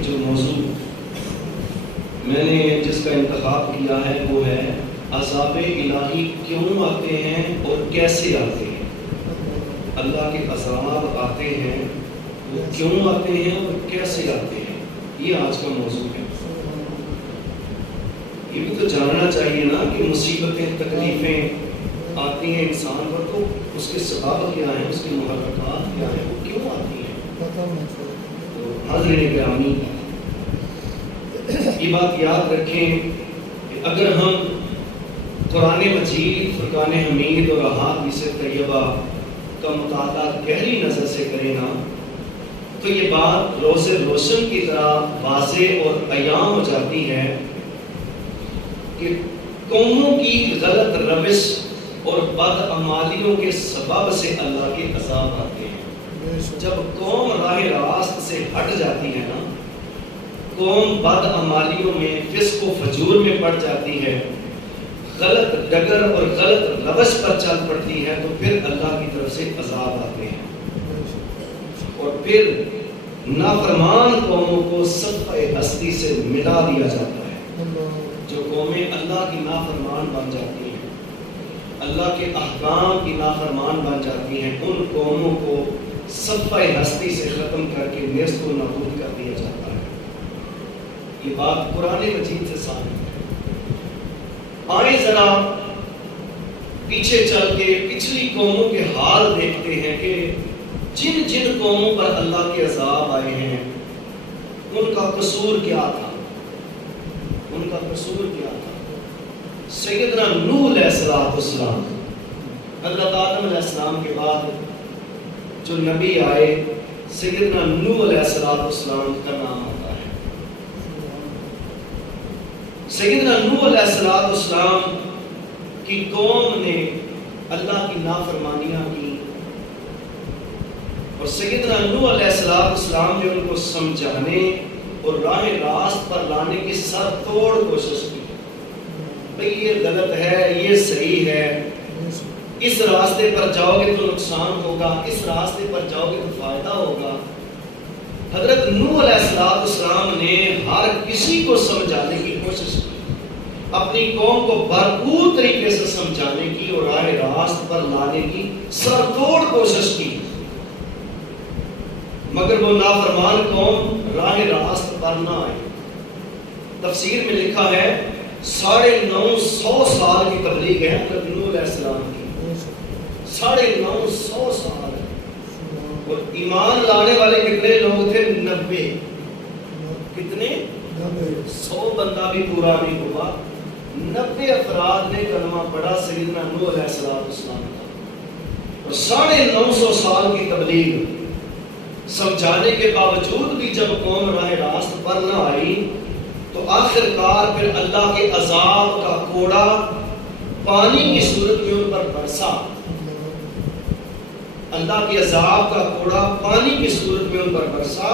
کہ جو موضوع میں نے جس کا انتخاب کیا ہے وہ ہے عذاب الہی کیوں آتے ہیں اور کیسے آتے ہیں. اللہ کے عذاب آتے ہیں وہ کیوں آتے ہیں اور کیسے آتے ہیں، یہ آج کا موضوع ہے. یہ بھی تو جاننا چاہیے نا کہ مصیبتیں تکلیفیں آتی ہیں انسان پر تو اس کے سبب کیا ہیں، اس کے محرکات کیا ہیں، وہ کیوں آتی ہیں. تو حاضرین گرامی یہ بات یاد رکھیں کہ اگر ہم قرآن مجید، فرقان حمید اور احادیث طیبہ کا مطالعہ گہری نظر سے کریں نا تو یہ بات روز روشن کی طرح واضح اور عیاں ہو جاتی ہے کہ قوموں کی غلط روش اور بدعمالیوں کے سبب سے اللہ کے عذاب آتے ہیں. جب قوم راہ راست سے ہٹ جاتی ہے نا، قوم بدعمالیوں میں، فسق و فجور میں پڑ جاتی ہے، غلط ڈگر اور غلط روش پر چل پڑتی ہے، تو پھر اللہ کی طرف سے عذاب آتے ہیں. اور پھر نافرمان قوموں کو صفحہ ہستی سے ملا دیا جاتا ہے. جو قومیں اللہ کی نافرمان بن جاتی ہیں، اللہ کے احکام کی نافرمان بن جاتی ہیں، ان قوموں کو صفحہ ہستی سے ختم کر کے نیست و نابود کر دیا جاتا ہے. یہ بات قرآن مجید سے ثابت ہے. آئیں ذرا پیچھے چل کے پچھلی قوموں کے حال دیکھتے ہیں کہ جن جن قوموں پر اللہ کے عذاب آئے ہیں ان کا قصور کیا تھا. ان کا قصور کیا تھا؟ سیدنا نوح علیہ السلام، حضرت آدم علیہ السلام کے بعد جو نبی آئے سیدنا نوح علیہ السلام کا نام آتا ہے. سیدنا نوح علیہ السلام کی قوم نے اللہ کی نافرمانیاں کی اور سیدنا نوح علیہ السلام نے ان کو سمجھانے اور راہ راست پر لانے کی سر توڑ کوشش کی. بھئی یہ غلط ہے، یہ صحیح ہے، اس راستے پر جاؤ گے تو نقصان ہوگا، اس راستے پر جاؤ گے تو فائدہ ہوگا. حضرت نوح علیہ السلام نے ہر کسی کو سمجھانے کی کوشش کی، اپنی قوم کو بھرپور طریقے سے سمجھانے کی اور راہ راست پر لانے کی سر توڑ کوشش کی، مگر وہ نافرمان قوم راہ راست پر نہ آئی. تفسیر میں لکھا ہے 950 سال کی تبلیغ ہے حضرت نوح علیہ السلام کی. 950 سال. اور ایمان لانے والے کتنے لوگ تھے؟ 90. کتنے؟ 100 بندہ بھی پورا نہیں ہوا. 90 افراد نے کلمہ پڑھا سیدنا نوح علیہ السلام کا. اور 950 سال کی تبلیغ سمجھانے کے باوجود بھی جب قوم راہ راست پر نہ آئی تو آخر کار پھر اللہ کے عذاب کا کوڑا پانی کی صورت میں ان پر برسا. اللہ کے عذاب کا کوڑا پانی کی صورت میں ان پر برسا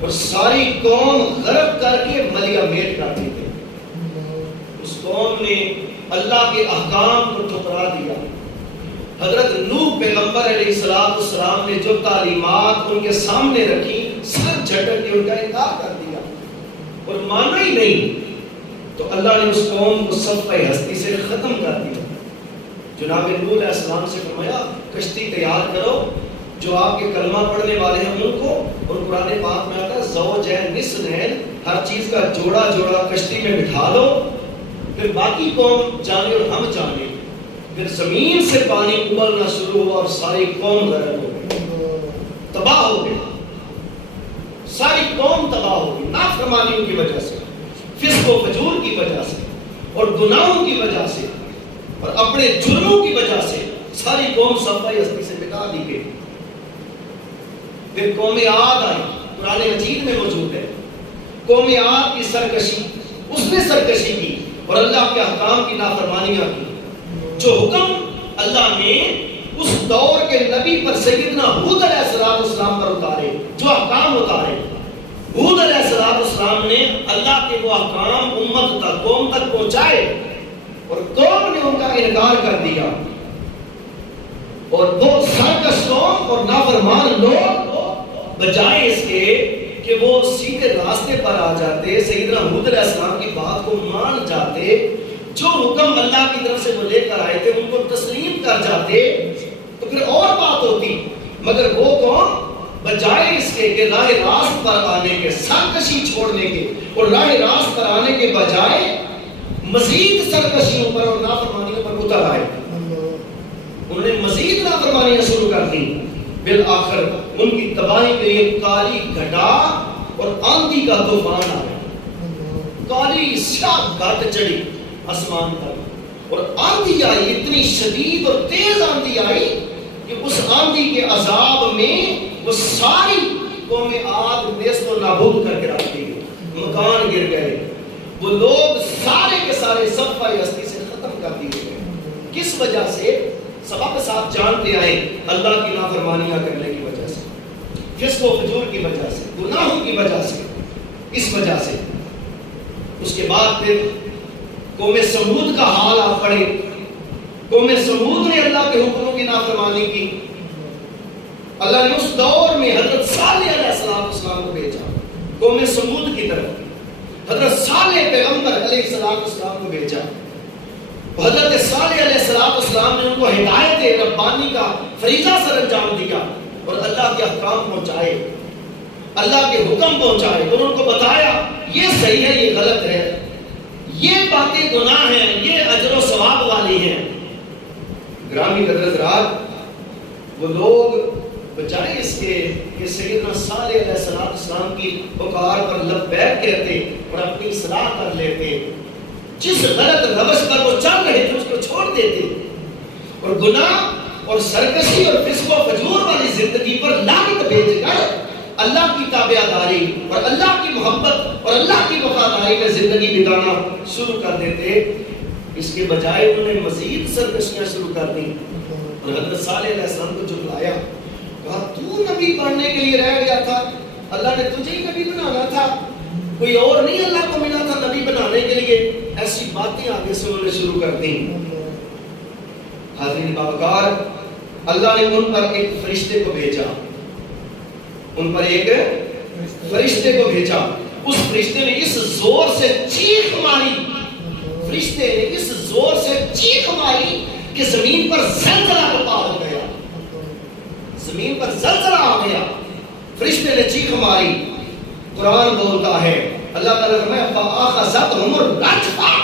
اور ساری قوم غرق کر کے ملیا میٹ کر دی گئی. اس قوم نے اللہ کے احکام کو ٹھکرا دیا. حضرت نوح پیغمبر علیہ السلام نے جو تعلیمات ان کے سامنے رکھی سر جھٹک کے ان کا انکار کر دیا اور مانا ہی نہیں. تو اللہ نے اس قوم کو صفحہ ہستی سے ختم کر دیا. جناب نوح علیہ السلام سے فرمایا کشتی تیار کرو، جو آپ کے کلمہ پڑھنے والے ہیں ان کو، اور قرآن پاک میں آتا ہے زوجین نسلین، ہر چیز کا جوڑا جوڑا کشتی میں بٹھا دو، پھر باقی قوم جانے اور ہم جانے. پھر زمین سے پانی ابلنا شروع ہوا اور ساری قوم غرق ہو گئی، تباہ ہو گئی. ساری قوم تباہ ہو گئی نافرمانیوں کی وجہ سے، فسق و فجور کی وجہ سے اور گناہوں کی وجہ سے اور اپنے جرموں کی وجہ سے ساری قوم صفحہ ہستی سے مٹا دی گئی. پھر قوم عاد آئی، قرآن مجید میں موجود ہے. قوم عاد کی سرکشی، اس نے سرکشی کی اور اللہ کے احکام کی نافرمانیاں کی. جو حکم اللہ نے اس دور کے نبی پر سیدنا ہود علیہ السلام پر اتارے، جو احکام اتارے، ہود علیہ السلام نے اللہ کے وہ احکام امت تک، قوم تک پہنچائے اور قوم نے ان کا انکار کر دیا. اور وہ سرکش قوم اور نافرمان لوگ بجائے اس کے کہ وہ سیدھے راستے پر آ جاتے، سیدنا ہود علیہ السلام کی بات کو مان جاتے، جو حکم اللہ کی طرف سے وہ لے کر آئے تھے ان کو تسلیم کر جاتے تو پھر اور بات ہوتی. مگر وہ کون؟ بجائے اس کے کہ راہ راست پر آنے کے، سرکشی چھوڑنے کے اور راہ راست پر آنے کے بجائے مزید سرکشیوں پر اور نافرمانیوں پر اتر آئے. انہوں نے مزید نافرمانیاں شروع کر دی. بالآخر ان کی تباہی کے لیے کالی گھٹا اور آندھی کا طوفان آیا. کالی سیاہ گھٹ چڑھی آسمان پر اور آندھی آئی، اتنی شدید اور تیز آندھی آئی کہ اس آندھی کے عذاب میں وہ ساری قوم عاد نیست و نابود کر کے رکھ دی گئی. مکان گر گئے، وہ لوگ سارے کے سارے صفحہ ہستی سے ختم کر دیے گئے. کس وجہ سے؟ سبق صاحب جانتے آئے اللہ کی نافرمانیاں کرنے کی وجہ سے، فسق و فجور کی وجہ سے، گناہوں کی وجہ سے، اس وجہ سے. اس کے بعد پھر قوم سمود کا حال آپ پڑھیں. قوم سمود نے اللہ کے حکموں کی نافرمانی کی. اللہ نے اس دور میں حضرت صالح علیہ السلام کو بھیجا قوم سمود کی طرف. حضرت صالح پیغمبر علیہ السلام کو بھیجا. حضرت صالح علیہ السلام نے ان کو ہدایت ربانی کا فریضہ سر انجام دیا اور اللہ کے احکام پہنچائے، اللہ کے حکم پہنچائے اور ان کو بتایا یہ صحیح ہے، یہ غلط ہے، یہ باتیں گناہ ہیں، یہ اجر و ثواب والی ہیں. گرامی قدر حضرات، وہ لوگ بجائے اس کے کہ سیدنا صالح علیہ السلام کی پکار پر لبیک کہتے اور اپنی اصلاح کر لیتے، جس غلط روش پر وہ چل رہے تھے اس کو چھوڑ دیتے اور گناہ اور سرکشی اور فسق و فجور والی زندگی پر لعنت بھیج کر اللہ کی تابعداری اور اللہ کی محبت اور اللہ کی وفاداری میں زندگی بتانا شروع کر دیتے. اس کے بجائے انہوں نے مزید سرکشیاں شروع کر دی اور حضرت صالح علیہ السلام کو جھٹلایا. کہا تو نبی بننے کے لیے رہ گیا تھا، اللہ نے تجھے ہی نبی بنانا تھا، کوئی اور نہیں اللہ کو ملا تھا نبی بنانے کے لیے. ایسی باتیں آگے سے انہوں نے شروع کر دی. حاضرین باوقار، اللہ نے ان پر ایک فرشتے کو بھیجا، ان پر ایک فرشتے کو بھیجا. اس فرشتے نے اس زور سے چیخ ماری، فرشتے نے اس زور سے چیخ ماری کہ زمین پر زلزلہ برپا ہو گیا، زمین پر زلزلہ آ گیا. فرشتے نے چیخ ماری. قرآن بولتا ہے، اللہ تعالیٰ فرمایا فَأَخَذَتْهُمُ الرَّجْفَةُ،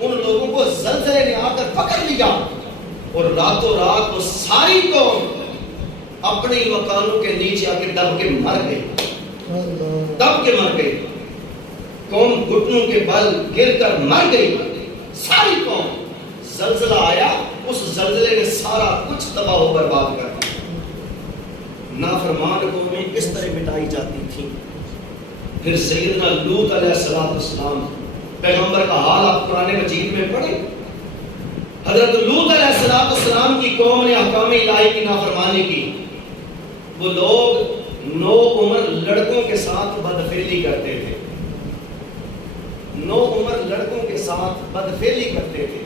ان لوگوں کو زلزلے نے آ کر پکڑ لیا اور راتوں رات وہ ساری قوم اپنے مکانوں کے نیچے آ کے دب کے مر گئی، دب کے مر گئی. قوم گھٹنوں کے بل گر کر مر گئی ساری قوم. زلزلہ آیا، اس زلزلے نے سارا کچھ تباہ و برباد کر دیا. نافرمان قومیں اس طرح مٹائی جاتی تھیں. پھر سیدنا لوط علیہ السلام پیغمبر کا حال آپ قرآن مجید میں پڑھیں. حضرت لوط علیہ السلام کی قوم نے احکام الہی کی نافرمانی کی. وہ لوگ نو عمر لڑکوں کے ساتھ بدفعلی کرتے تھے، نو عمر لڑکوں کے ساتھ بدفعلی کرتے تھے.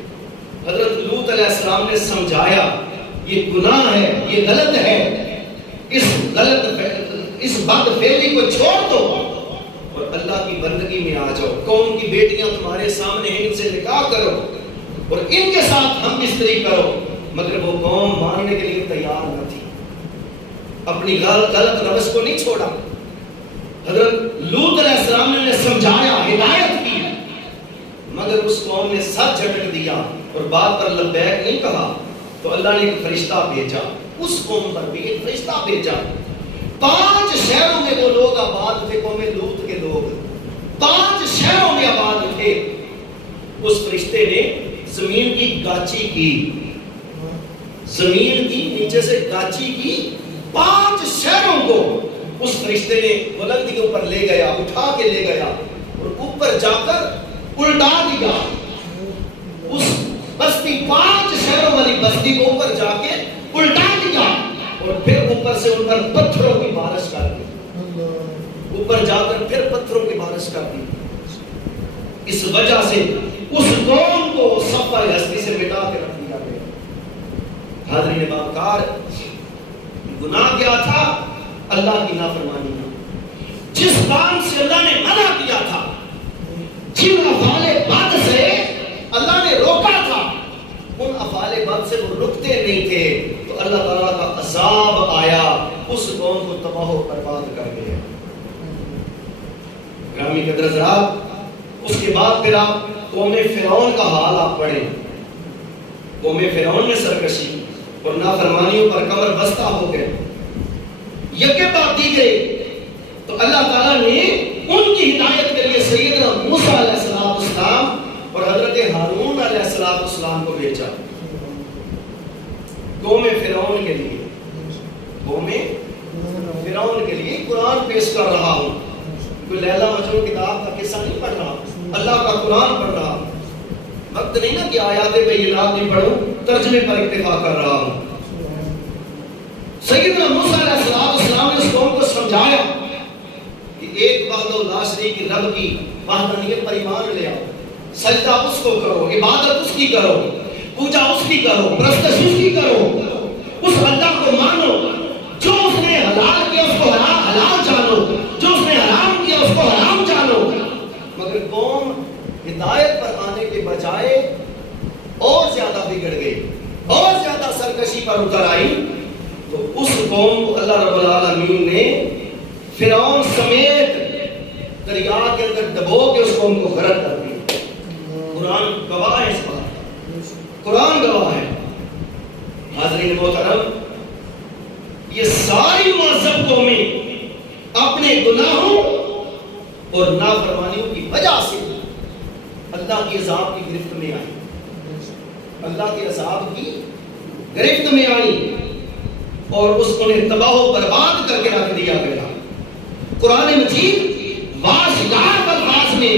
حضرت لوط علیہ السلام نے سمجھایا یہ گناہ ہے، یہ غلط ہے، اس بدفعلی کو چھوڑ دو اور اللہ کی بندگی میں آ جاؤ. قوم کی بیٹیاں تمہارے سامنے ہیں، ان سے نکاح کرو اور ان کے ساتھ ہم بستری کرو. مگر وہ قوم ماننے کے لیے تیار نہ تھی، اپنی غلط روش کو نہیں چھوڑا. حضرت لوط علیہ السلام نے سمجھایا، ہدایت کی، مگر اس قوم نے سر جھٹک دیا اور بات پر لبیک نہیں کہا. تو اللہ نے ایک فرشتہ بھیجا، اس قوم پر بھی ایک فرشتہ بھیجا. 5 شہروں میں وہ لوگ آباد تھے، قوم لوط کے لوگ 5 شہروں میں آباد تھے. اس فرشتے نے زمین کی گاچی کی، زمین کی نیچے سے گاچی کی 5 شہروں کو اس فرشتے نے بلندی کے اوپر لے گیا، اٹھا کے لے گیا اور اوپر جا کر الٹا دیا. اس بستی 5 شہروں والی بستی کو اوپر جا کے الٹا دیا اور پھر اوپر سے ان پر پتھروں کی بارش کر دی، اوپر جا کر پھر پتھروں کی بارش کر دی. اس وجہ سے اس قوم کو صفحہ ہستی سے مٹا کے رکھ دیا گیا. حاضرین باوقار، گناہ کیا تھا؟ اللہ کی نافرمانی. جس کام سے اللہ نے منع کیا تھا، جن افعال بد سے اللہ نے روکا تھا، ان افعال بد سے وہ رکتے نہیں تھے، تو اللہ تعالیٰ کا عذاب آیا، اس قوم کو تباہ و برباد کر گیا۔ گرامی قدر حضرات، اس کے بعد پھر آپ قوم فرعون کا حال آپ پڑھیں۔ قوم فرعون نے سرکشی اور نافرمانیوں پر کمر بستہ ہو گئے، یکے بعد دیگرے، تو اللہ تعالیٰ نے ان کی ہدایت کے لیے سیدنا موسیٰ علیہ السلام اور حضرت ہارون علیہ السلام کو بھیجا۔ قوم فرعون کے لیے، قوم فرعون کے لیے قرآن پیش کر رہا ہوں، کوئی لیلا مجنون کتاب کا قصہ نہیں پڑھ رہا، اللہ کا قرآن پڑھ رہا ہوں۔ وقت نہیں نا کہ آیات بینات نہیں پڑھوں، ترجمے پر اکتفا کر رہا ہوں۔ سیدنا موسیٰ علیہ السلام نے اس قوم کو سمجھایا کہ ایک وحدہ لا شریک کی رب کی وحدانیت پر ایمان لے آؤ، سجدہ اس کو کرو، عبادت اس کی کرو، پوجا اس کی کرو، پرستش اس کی کرو، اس اللہ کو مانو، جو اس نے حلال کیا اس کو حلال جانو، جو اس نے حرام کیا اس کو حرام جانو۔ مگر قوم ہدایت پر آنے کے بجائے اور زیادہ بگڑ گئی، اور زیادہ سرکشی پر اتر آئی، تو اس قوم کو اللہ رب العالمین نے فرعون سمیت دریا کے اندر ڈبو کے اس قوم کو غرق کر دیا۔ قرآن گواہ ہے اس بات، قرآن گواہ ہے۔ حاضرین محترم، یہ ساری مہذب قومیں اپنے گناہوں اور نافرمانیوں کی وجہ سے اللہ کے عذاب کی گرفت میں آئی، اللہ کے عذاب کی گرفت میں آئی، اور اس انہیں تباہ و برباد کر کے رکھ دیا گیا۔ قرآن مجید واسدار الفاظ میں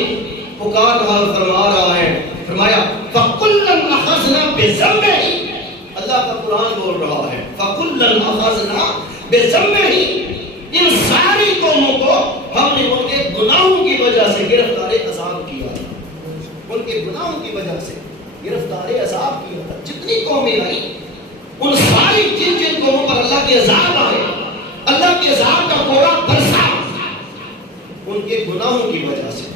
پکار رہا اور فرما رہا ہے، فرمایا فَكُلًّا أَخَذْنَا بِذَنبِهِ، اللہ کا قرآن بول رہا ہے، فَكُلًّا أَخَذْنَا بِذَنبِهِ، ان ساری قوموں کو ہم نے ان کے گناہوں کی وجہ سے گرفتار عذاب کیا تھا، ان کے گناہوں کی وجہ سے گرفتار عذاب کیا تھا۔ جتنی قومیں آئی ان ساری جن قوموں پر اللہ کے عذاب آئے، اللہ کے عذاب کا کوڑا برسا، ان کے گناہوں کی وجہ سے۔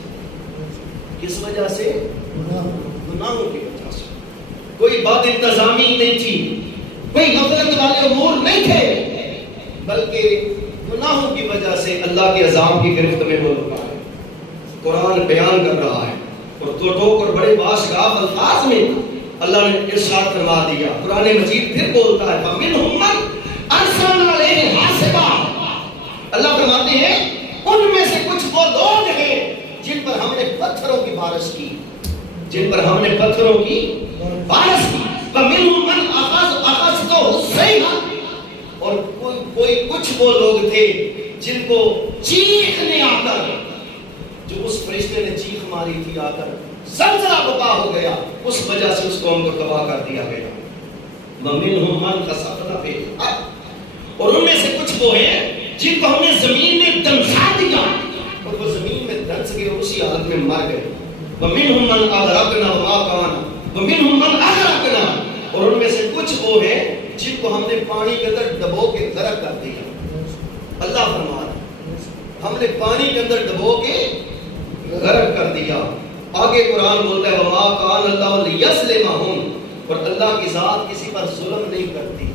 کس وجہ سے؟ گناہوں کی وجہ سے۔ کوئی بد انتظامی نہیں تھی، کوئی غفلت والے امور نہیں تھے، بلکہ گناہوں کی وجہ سے اللہ کے عذاب کی گرفت میں وہ لوگ آئے۔ قرآن بیان کر رہا ہے، اور دو ٹوک اور بڑے باشگاف الفاظ میں اللہ نے ارشاد فرما دیا۔ قرآن مجید پھر بولتا ہے فَمِنْهُمْ مَنْ أَرْسَلْنَا عَلَيْهِ حَاصِبًا، اللہ فرماتے ہیں ان میں سے کچھ وہ لوگ ہیں جن پر ہم نے پتھروں کی بارش کی، جن پر ہم نے پتھروں کی بارش کی۔ فَمِنْهُمْ مَنْ أَخَذْتُهُ الصَّيْحَةُ، اور کوئی کچھ وہ لوگ تھے جن کو چیخ نے آ کر، جو اس فرشتے نے چیخ ماری تھی آ کر، زلزلہ برپا ہو گیا، اس وجہ سے اس قوم کو تباہ کر دیا گیا۔ وَمِنْهُمْ مَنْ خَسَفْنَا بِهِ الْأَرْضَ، اور ان میں سے کچھ وہ ہیں جن کو ہم نے زمین میں دنسا دیا، اور وہ زمین میں دنس گئے، اسی حالت میں مر گئے۔ وَمِنْهُمْ مَنْ أَغْرَقْنَا وَمَا كَانَ وَمِنْهُمْ مَنْ أَغْرَقْنَا، اور ان میں سے کچھ وہ ہیں جن کو ہم نے پانی کے اندر ڈبو کے غرق کر دیا۔ اللہ فرما رہا ہے ہم نے پانی کے اندر ڈبو کے غرق کر دیا۔ آگے قرآن بولتا ہے وَمَا كَانَ اللَّهُ لِيَظْلِمَهُمْ، اور اللہ کی ذات کسی پر ظلم نہیں کرتی۔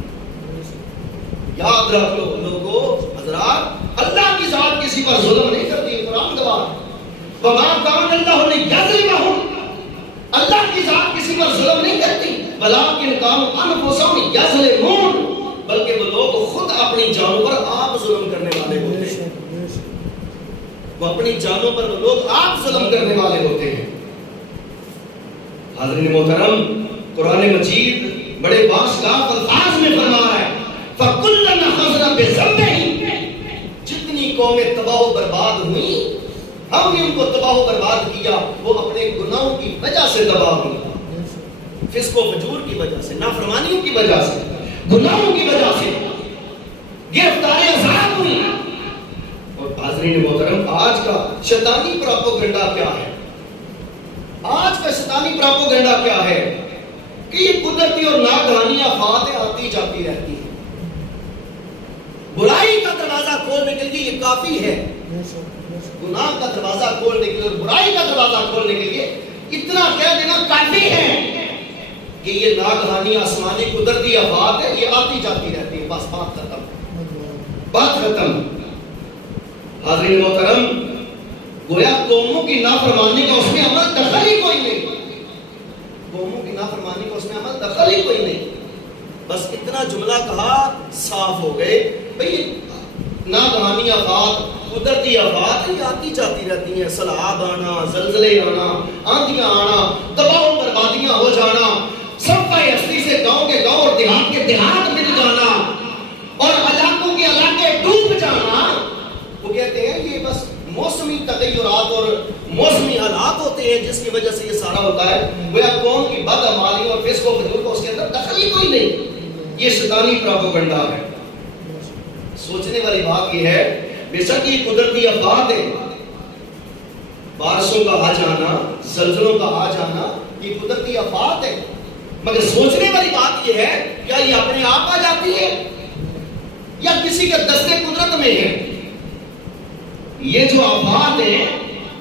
یاد رکھ لو لوگوں، حضرات، اللہ کی ذات کسی پر ظلم نہیں کرتی، قرآن گواہ ہے۔ وَمَا كَانَ اللَّهُ لِيَظْلِمَهُمْ، اللہ کی ذات کسی پر ظلم نہیں کرتی، وَلَٰكِنْ كَانُوا أَنفُسَهُمْ يَظْلِمُونَ، بلکہ وہ لوگ خود اپنی جانوں پر آپ ظلم کرنے والے ہوتے ہیں، وہ اپنی جانوں پر وہ لوگ آپ ظلم کرنے والے ہوتے ہیں۔ حاضرین محترم، قرآن مجید بڑے باشگاف الفاظ میں فرما رہا ہے فَكُلًّا أَخَذْنَا بِذَنبِهِ، جتنی قومیں تباہ و برباد ہوئیں ہم نے ان کو تباہ و برباد کیا، وہ اپنے گناہوں کی وجہ سے تباہ ہوئی، فسق و فجور کی وجہ سے، نافرمانیوں کی وجہ سے، گناہوں کی وجہ سے گرفتار عذاب ہوئی۔ اور حاضرین محترم، آج کا شیطانی پروپیگنڈا کیا ہے؟ آج کا شیطانی پروپیگنڈا کیا ہے کہ یہ قدرتی اور ناگہانی آفات آتی جاتی رہتی ہیں، برائی کا دروازہ کھولنے کے لیے یہ کافی ہے گناہ کا دروازہ کھولنے کے لیے اور برائی کا دروازہ کھولنے کے لیے اتنا کہہ دینا کافی ہے کہ یہ ناگہانی آسمانی قدرتی آفات ہے، یہ آتی جاتی رہتی ہے، بس بات ختم، بات ختم۔ حاضرین محترم، گویا قوموں کی نافرمانی کا اس میں عمل دخل ہی کوئی نہیں، قوموں کی نافرمانی کا اس میں عمل دخل ہی کوئی نہیں، بس اتنا جملہ کہا صاف ہو گئے بھئی ناگہانی آفات، قدرتی آفات یہ آتی جاتی رہتی ہیں، سیلاب آنا، زلزلے آنا، آندیاں آنا، تباہ و بربادیاں ہو جانا، سب کا ہستی سے گاؤں کے گاؤں اور دیہات کے دیہات مل جانا اور علاقوں کے علاقے ڈوب جانا، وہ کہتے ہیں یہ بس موسمی تغیرات اور موسمی حالات ہوتے ہیں جس کی وجہ سے یہ سارا ہوتا ہے۔ وہ قوم کی بدعمالی اور فسق و فجور کو اس کے اندر دخل ہی کوئی نہیں، یہ شیطانی پروپیگنڈا ہے۔ سوچنے والی بات یہ ہے بے شک یہ قدرتی آفات ہے، بارشوں کا آ جانا، زلزلوں کا آ جانا، یہ قدرتی آفات ہے، مگر سوچنے والی بات یہ ہے کیا یہ اپنے آپ آ جاتی ہے یا کسی کے دستے قدرت میں ہے؟ یہ جو آفات ہیں،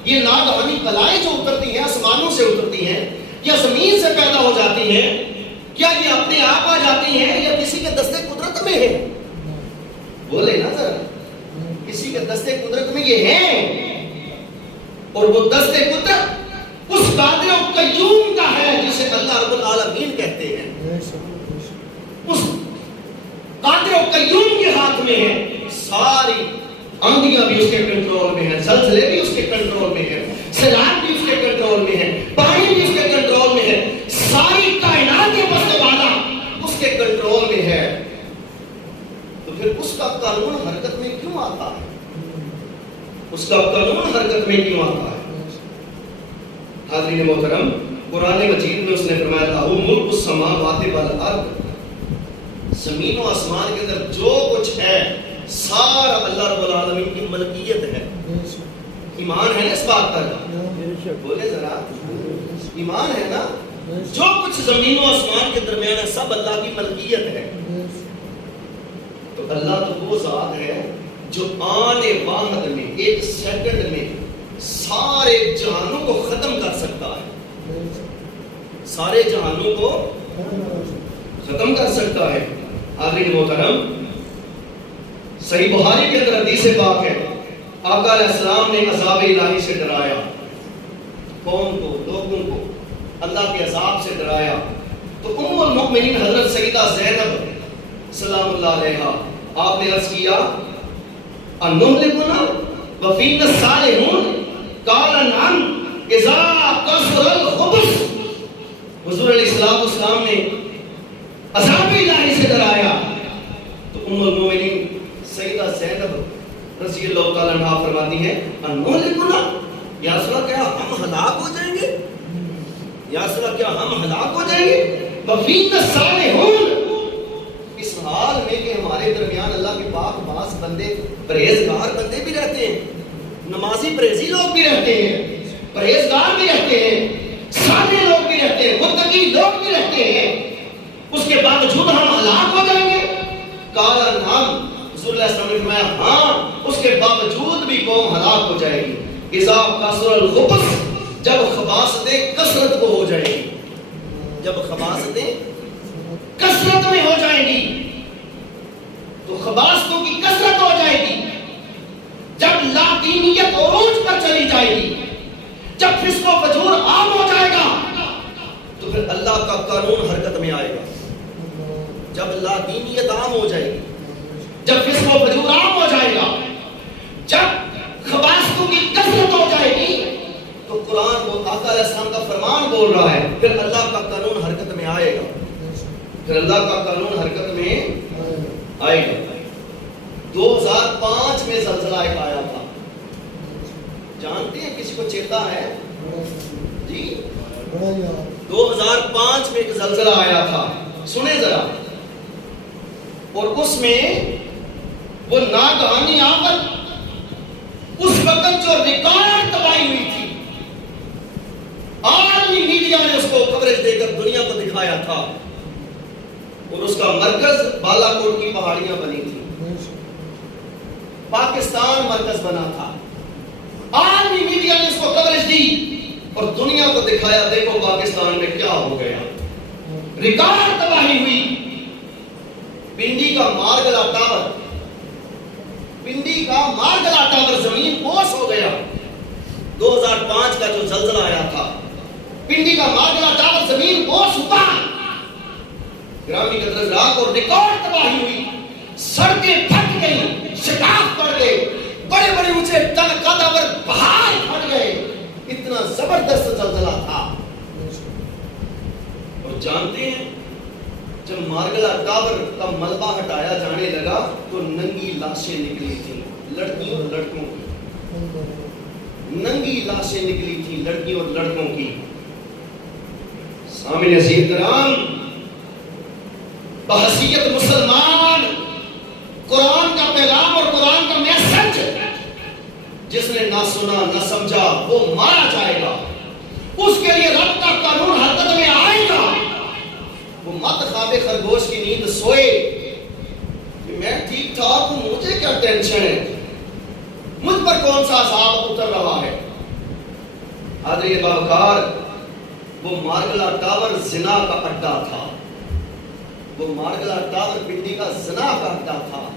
یہ ناگہانی بلائیں جو اترتی ہیں، آسمانوں سے اترتی ہیں یا زمین سے پیدا ہو جاتی ہیں، کیا یہ اپنے آپ آ جاتی ہیں یا کسی کے دستے قدرت میں ہے؟ بولے نا ذرا، کسی کے دستے قدرت میں یہ ہے، اور وہ دستے قدرت اس قادر و قیوم کا ہے جسے اللہ رب العالمین کہتے ہیں، اس قادر و قیوم کے ہاتھ میں ہے، ساری آندیاں بھی اس کے کنٹرول میں ہیں، زلزلے بھی اس کے کنٹرول میں ہیں، سیلاب بھی اس کے کنٹرول میں ہے، پانی بھی اس کے کنٹرول میں ہے، ساری کائنات کے بسنے والا اس کے کنٹرول میں ہے، تو پھر اس کا قانون حرکت میں کیوں آتا ہے؟ اس کا قانون حرکت میں کیوں آتا ہے؟ حاضرین محترم، قرآن مجید میں اس نے فرمایا لہو ملک السماوات والارض، زمین و آسمان کے اندر جو کچھ ہے سارا اللہ رب العالمین کی ملکیت ہے۔ ایمان ہے نا اس بات پر؟ بولے ذرا، ایمان ہے نا؟ جو کچھ زمین و آسمان کے درمیان ہے سب اللہ کی ملکیت ہے۔ تو اللہ تو وہ ذات ہے جو آنے واحد میں، ایک سیکنڈ میں سارے جہانوں کو ختم کر سکتا ہے، سارے جہانوں کو ختم کر سکتا ہے۔ حاضرین محترم، صحیح بخاری کے اندر حدیث پاک ہے، آقا علیہ السلام نے عذاب الہی سے ڈرایا، قوم کو، لوگوں کو اللہ کے عذاب سے ڈرایا، تو ام المؤمنین حضرت سیدہ زینب سلام اللہ علیہا آپ نے عرض کیا انہلکنا وفینا الصالحون قال نعم اذا کثر الخبث۔ حضور علیہ السلام نے عذاب الہی سے ڈرایا تو ام المؤمنین سیدہ زینب رضی اللہ تعالیٰ عنہ فرماتی ہیں انہلکنا، یا رسول اللہ کیا ہم ہلاک ہو جائیں گے؟ یا رسول اللہ کیا ہم ہلاک ہو جائیں گے؟ وفینا الصالحون، اس حال میں کہ ہمارے درمیان اللہ کے پاک باز بندے، پرہیزگار بندے بھی رہتے ہیں، نمازی پرہیزی لوگ بھی رہتے ہیں، پرہیزگار بھی رہتے ہیں، صالح لوگ بھی رہتے ہیں، متقی لوگ بھی رہتے ہیں، اس کے باوجود ہم ہلاک ہو جائیں گے؟ قال نعم، رسول اللہ صلی اللہ علیہ وسلم نے فرمایا ہاں، اس کے باوجود بھی قوم ہلاک ہو جائے گی۔ اذا کثر الخبث، جب خباثتیں کثرت کو ہو جائیں گی، جب خباثتیں کثرت میں ہو جائیں گی تو خباثتوں کی کثرت ہو جائے گی، جب لا دینیت عروج پر چلی جائے گی، جب فسق و فجور عام ہو جائے گا تو پھر اللہ کا قانون حرکت میں آئے گا۔ جب لا دینیت عام ہو جائے گی، جب فسق و فجور عام ہو جائے گا، جب خباثتوں کی کثرت ہو جائے گی تو قرآن کو آقا علیہ السلام کا فرمان بول رہا ہے، پھر اللہ کا قانون حرکت میں آئے گا، پھر اللہ کا قانون حرکت میں آئے گا۔ 2005 میں زلزلہ ایک آیا تھا، جانتے ہیں کسی کو چیتا ہے جی؟ 2005 میں ایک زلزلہ آیا تھا، سنیں ذرا، اور اس میں وہ ناگہانی آفت، اس وقت جو ریکارڈ تباہی ہوئی تھی، عالمی میڈیا نے اس کو کوریج دے کر دنیا کو دکھایا تھا، اور اس کا مرکز بالا کوٹ کی پہاڑیاں بنی تھی، پاکستان مرکز بنا تھا، دی اور دنیا کو دکھایا دیکھو پاکستان میں کیا ہو گیا. ریکارڈ تباہی ہوئی. پنڈی کا مارگلا ٹاور، پنڈی کا مارگلا ٹاور زمین بوس ہو گیا. 2005 کا جو زلزلہ آیا تھا، پنڈی کا مارگلا ٹاور زمین بوس ہوا. گرامی قدر حضرات، اور ریکارڈ تباہی ہوئی. سڑکیں پھٹ گئی، شگاف پڑ گئے، بڑے بڑے اونچے ٹاور پہاڑ پھٹ گئے. اتنا زبردست زلزلہ تھا. اور جانتے ہیں جب مارگلا ٹاور کا ملبہ ہٹایا جانے لگا تو ننگی لاشیں نکلی تھیں لڑکیوں اور لڑکوں کی. ننگی لاشیں نکلی تھیں لڑکیوں اور لڑکوں کی. سامعین عزیز کرام، بحیثیت مسلمان قرآن کا پیغام اور قرآن کا میسج جس نے نہ سنا نہ سمجھا وہ مارا جائے گا. اس کے لیے رب کا قانون حرکت میں آئے گا. وہ مت خواب خرگوش کی نیند سوئے کہ میں ٹھیک ٹھاک ہوں، مجھے کیا ٹینشن ہے، مجھ پر کون سا عذاب اتر رہا ہے. حاضرین باوقار، وہ مارگلا ٹاور زنا کا اڈا تھا. وہ مارگلا ٹاور پنڈی کا زنا کا اڈا تھا.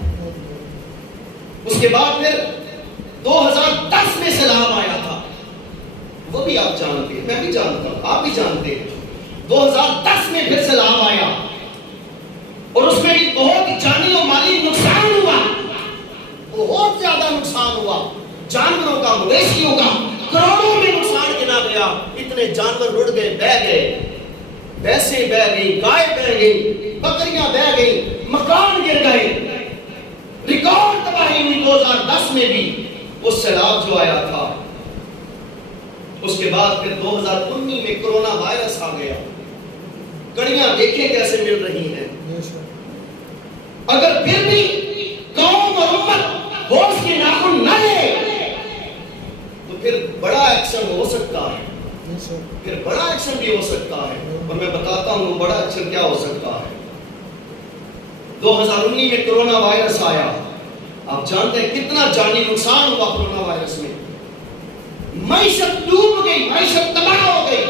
اس کے بعد پھر 2010 میں سیلاب آیا تھا. وہ بھی آپ جانتے ہیں، میں بھی جانتا ہوں، آپ بھی جانتے ہیں. 2010 میں پھر سیلاب آیا اور اس میں بھی بہت جانی و مالی نقصان ہوا. بہت زیادہ نقصان ہوا. جانوروں کا، مویشیوں کا کروڑوں میں نقصان گنا گیا. اتنے جانور رڑ گئے، بہ گئے. بھینسیں بہ گئی، گائے بہ گئی، بکریاں بہ گئی، مکان گر گئے. ریکارڈ تباہی ہوئی 2010 میں بھی وہ سیلاب جو آیا تھا. اس کے بعد پھر 2019 میں کرونا وائرس آ گیا. کڑیاں دیکھیں کیسے مل رہی ہیں. اگر پھر بھی قوم اور امت ہوش کے ناخن نہ لے تو پھر بڑا ایکشن ہو سکتا ہے. پھر بڑا ایکشن بھی ہو سکتا ہے. اور میں بتاتا ہوں وہ بڑا ایکشن کیا ہو سکتا ہے. 2019 میں کرونا وائرس آیا. آپ جانتے ہیں کتنا جانی نقصان ہوا کرونا وائرس میں. معیشت ڈوب گئی، معیشت تباہ ہو گئی.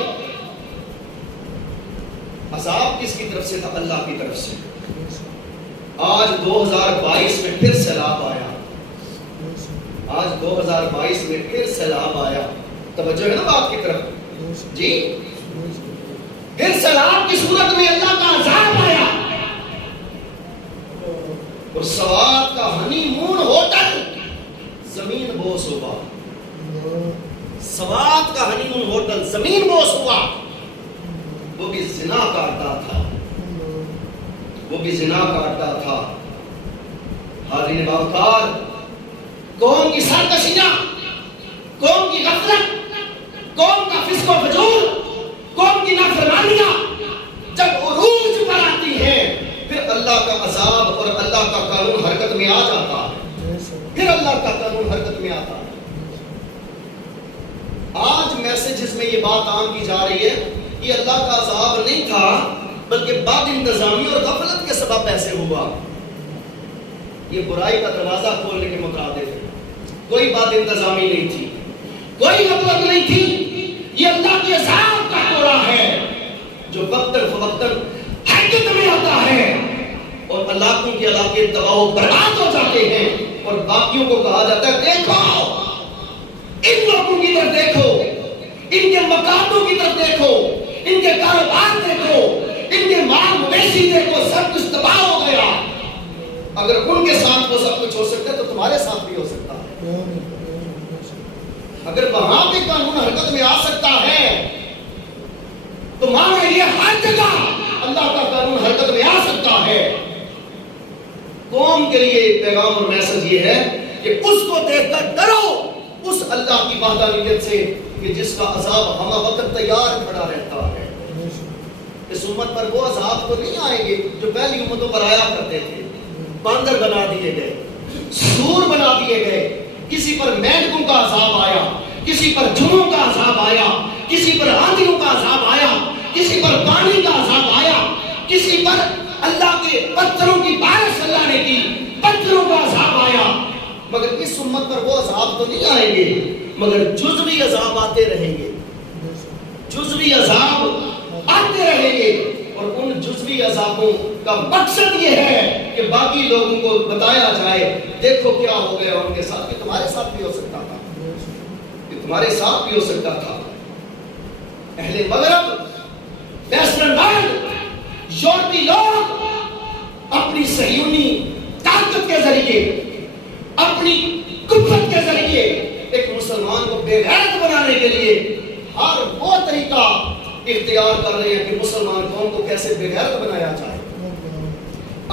عذاب کس کی طرف سے تھا؟ اللہ کی طرف سے. آج 2022 میں پھر سیلاب آیا. آج 2022 میں پھر سیلاب آیا. توجہ ہے نا بات کی طرف جی. پھر سیلاب کی صورت میں اللہ کا عذاب آیا. اور سوات کا ہنی مون ہوٹل زمین بوس ہوا. سوات کا ہنی مون ہوٹل زمین بوس ہوا. وہ بھی زنا کا اڈا تھا. وہ بھی زنا کا اڈا تھا. حاضرین باوقار، قوم کی سرکشیاں، قوم کی غفلت، قوم کا فسق و فجور، قوم کی نافرمانیاں جب عروج پر آتی ہیں پھر اللہ کا عذاب اور اللہ کا قانون حرکت میں آ جاتا ہے. پھر اللہ کا قانون حرکت میں آتا ہے. آج میسجز میں یہ بات عام کی جا رہی ہے یہ اللہ کا عذاب نہیں تھا بلکہ بد انتظامی اور غفلت کے سبب ایسے ہوا. یہ برائی کا دروازہ کھولنے کے مترادف ہے. کوئی بد انتظامی نہیں تھی، کوئی غفلت نہیں تھی. یہ اللہ کے عذاب کا کوڑا ہے جو وقتاً فوقتاً حرکت میں آتا ہے اور علاقوں کے علاقے تباہ و برباد ہو جاتے ہیں. اور باقیوں کو کہا جاتا ہے دیکھو ان لوگوں کی طرف دیکھو، ان کے مکانوں کی طرف دیکھو، ان کے کاروبار دیکھو، ان کے مال مویشی دیکھو، سب کچھ تباہ ہو گیا. اگر ان کے ساتھ وہ سب کچھ ہو سکتا ہے تو تمہارے ساتھ بھی ہو سکتا ہے. اگر وہاں پہ قانون حرکت میں آ سکتا ہے تو مانا یہ ہر جگہ اللہ کا قانون حرکت میں آ سکتا ہے. قوم کے لیے پیغام اور میسج یہ ہے کہ اس کو دیکھ کر ڈرو، اس اللہ کی وحدانیت سے کہ جس کا عذاب ہمہ وقت تیار کھڑا رہتا ہے. اس امت پر وہ عذاب تو نہیں آئیں گے جو پہلی امتوں پر آیا کرتے تھے. باندر بنا دیے گئے، سور بنا دیے گئے، کسی پر مینڈکوں کا عذاب آیا، کسی پر جنوں کا عذاب آیا، کسی پر آندھیوں کا عذاب آیا، کسی پر پانی کا عذاب آیا، کسی پر اللہ کے پتھروں کی بارش اللہ نے کی، پتھروں کا عذاب آیا. مگر اس امت پر وہ عذاب تو نہیں آئیں گے مگر جزوی عذاب آتے رہیں گے، جزوی عذاب آتے رہیں گے، اور ان جزوی عذابوں کا مقصد یہ ہے کہ باقی لوگوں کو بتایا جائے دیکھو کیا ہو گیا ان کے ساتھ، کہ تمہارے ساتھ بھی ہو سکتا تھا، کہ تمہارے ساتھ بھی ہو سکتا تھا۔ اہل مغرب، ویسٹرن ورلڈ، یورپی لوگ اپنی صہیونی طاقت کے ذریعے، اپنی قوت کے ذریعے ایک مسلمان کو بے غیرت بنانے کے لیے ہر وہ طریقہ اختیار کر رہے ہیں کہ مسلمان قوم کو کیسے بے غیرت بنایا جائے۔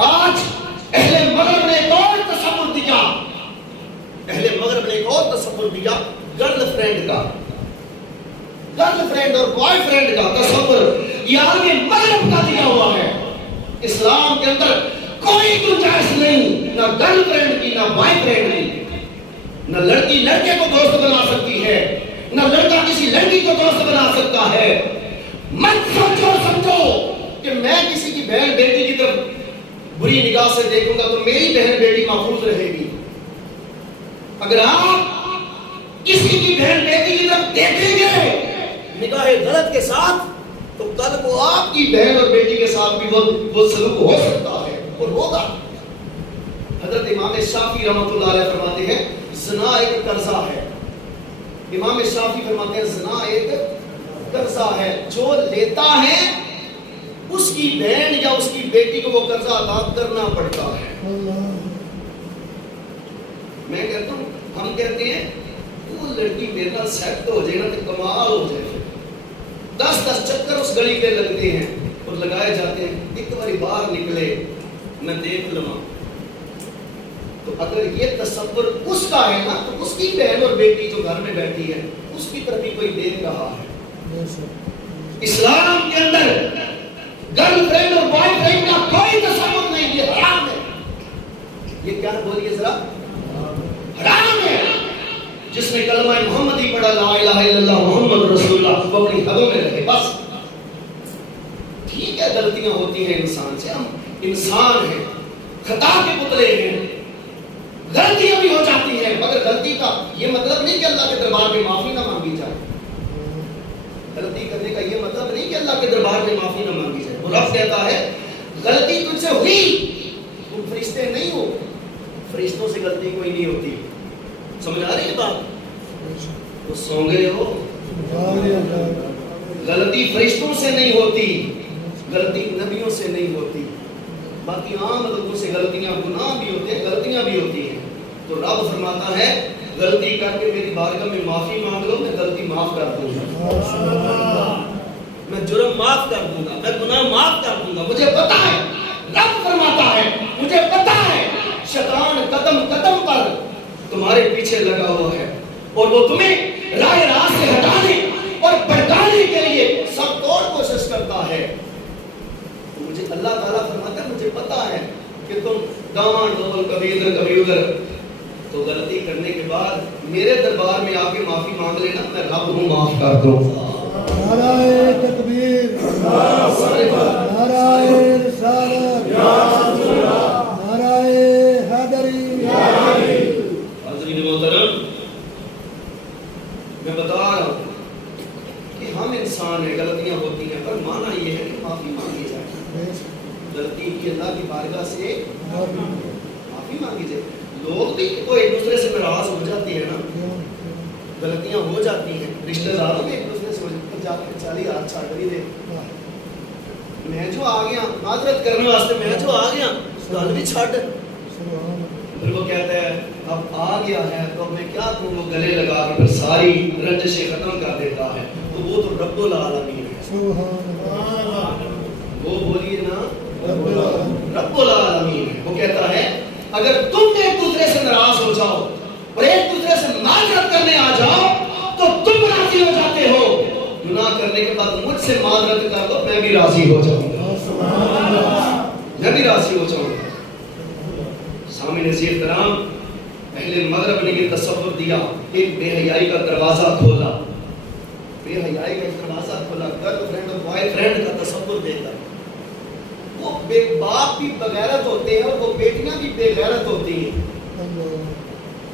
آج اہل مغرب نے ایک اور تصور دیا، اہل مغرب نے ایک اور تصور دیا گرل فرینڈ کا، گرل فرینڈ اور بوائے فرینڈ کا تصور یہ آگے مغرب کا دیا ہوا ہے۔ اسلام کے اندر کوئی گنجائش نہیں، نہ گرل فرینڈ کی، نہ بوائے فرینڈ کی، نہ لڑکی لڑکے کو دوست بنا سکتی ہے، نہ لڑکا کسی لڑکی کو دوست بنا سکتا ہے۔ مت سوچو سمجھو کہ میں کسی کی بہن بیٹی کی طرف بری نگاہ سے دیکھوں گا تو میری بہن بیٹی محفوظ رہے گی۔ اگر آپ کسی کی بہن بیٹی کی طرف دیکھیں گے نگاہ غلط کے ساتھ تو کل کو آپ کی بہن اور بیٹی کے ساتھ بھی وہ سلوک ہو سکتا ہے اور ہوگا۔ حضرت امام شافعی رحمۃ اللہ علیہ فرماتے ہیں زنا ایک قرضہ ہے، امام شافعی فرماتے ہیں زنا ایک قرضہ ہے، جو لیتا ہے اس کی بہن یا اس کی بیٹی کو وہ قرضہ ادا کرنا پڑتا ہے۔ میں کہتا ہوں، ہم کہتے ہیں وہ لڑکی میرے نال سیٹ ہو جائے نا تو کمال ہو جائے، 10 چکر اس گلی کے لگتے ہیں اور لگائے جاتے ہیں، ایک باری باہر نکلے میں دیکھ لوں۔ تو اگر یہ تصور اس کا ہے نا تو اس کی بہن اور بیٹی جو گھر میں بیٹھی ہے اس کی طرف بھی کوئی دیکھ رہا ہے۔ اسلام کے اندر گرل فرینڈ اور بوائے فرینڈ کا کوئی تصور نہیں، یہ حرام ہے۔ یہ کیا بولیے ذرا، حرام ہے۔ جس نے کلمہ محمدی پڑھا لا الہ الا اللہ محمد رسول اللہ وہ اپنی حدوں میں رہے بس۔ ٹھیک ہے غلطیاں ہوتی ہیں انسان سے، ہم انسان ہیں، خطا کے پتلے ہیں، غلطیاں بھی ہو جاتی ہیں، مگر غلطی کا یہ مطلب نہیں کہ اللہ کے دربار میں معافی نہ مانگی جائے۔ غلطی کرنے کا یہ مطلب نہیں کہ اللہ کے دربار میں معافی نہ مانگی جائے۔ وہ رب کہتا ہے غلطی تجھ سے ہوئی، تم فرشتے نہیں ہو، فرشتوں سے غلطی کوئی نہیں ہوتی۔ سمجھ آ رہی ہے بات؟ وہ سو گئے ہو، غلطی فرشتوں سے نہیں ہوتی، غلطی نبیوں سے نہیں ہوتی۔ باقی عام لوگوں سے غلطیاں، گناہ بھی ہوتے ہیں، غلطیاں بھی ہوتی ہیں۔ تو رب فرماتا ہے غلطی کر کے میری بارگاہ میں معافی مانگ لو، میں غلطی معاف کر دوں گا، میں جرم معاف کر دوں گا، میں گناہ معاف کر دوں گا۔ مجھے پتا ہے، رب فرماتا ہے مجھے پتا ہے شیطان قدم قدم پر تمہارے پیچھے لگا ہوا ہے اور وہ تمہیں راہ راست سے ہٹانے اور بھٹکانے کے لیے سب توڑ کوشش کرتا ہے۔ مجھے اللہ تعالیٰ فرماتا ہے مجھے پتا ہے کہ تم دامان ڈول کبھی ادھر کبھی ادھر، تو غلطی کرنے کے بعد میرے دربار میں آ کے معافی مانگ لینا، میں رب ہوں معاف کر دوں۔ نعرہ تکبیر، نعرہ رسالت، نعرہ حیدری۔ حضرین محترم، میں بتا رہا ہوں کہ ہم انسان ہیں، غلطیاں ہوتی ہیں، پر مانا یہ ہے کہ معافی مانگی جائے، غلطی کی اللہ کی بارگاہ سے معافی مانگی جائے۔ لوگ بھی تو ایک دوسرے سے ناراض ہو جاتی ہے نا، غلطیاں ہو جاتی ہیں، رشتہ داروں میں ایک دوسرے سے جا کے چالی ہاتھ چھاڑ کر ہی دے، میں جو آ گیا معذرت کرنے واسطے، میں جو آ گیا گل بھی چھڈ، پھر وہ کہتا ہے اب آ گیا ہے تو میں کیا کروں، وہ گلے لگا کے پھر ساری رنجشیں ختم کر دیتا ہے۔ تو وہ تو رب العالمین ہے، وہ بولیے نا رب العالمین ہے۔ وہ کہتا ہے اگر تم ایک دوسرے سے ناراض ہو جاؤ اور ایک دوسرے سے معذرت کرنے آ جاؤ تو تم راضی ہو جاتے ہو، گناہ کرنے کے بعد مجھ سے معذرت کر دو، میں بھی راضی ہو جاؤں گا، میں بھی راضی ہو جاؤں گا۔ سامعین عزیز کرام، اہل مغرب نے یہ تصور دیا، ایک بے حیائی کا دروازہ کھولا، بے حیائی کا دروازہ کھولا، گرل فرینڈ اور بوائے فرینڈ کا تصور دے کر۔ وہ بے باپ بھی بغیرت ہوتے ہیں اور وہ بیٹیاں بھی بے غیرت ہوتی ہیں،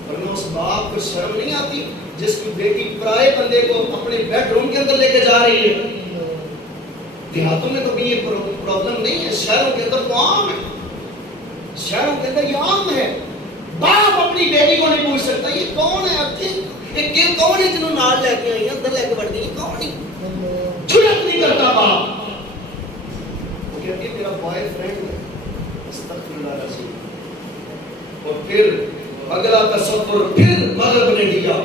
ورنہ اس باپ کو شرم نہیں آتی جس کی بیٹی پرائے بندے کو اپنے بیڈ روم کے اندر لے کے جا رہی ہے. دیہاتوں میں تو بھی یہ پرابلم نہیں ہے، شہروں کے اندر تو عام ہے. شہروں کے اندر یہ عام ہے. باپ اپنی بیٹی کو نہیں پوچھ سکتا یہ کون ہے، یہ کون ہے جنہوں نال لے کے آئی اندر لے کے بڑھ گئی، کون ہے؟ جرأت نہیں کرتا باپ. وہ کہتی ہے میرا بوائے فرینڈ ہے. استغفر اللہ العظیم. اور پھر اگلا تصور پھر مغرب نے دیا،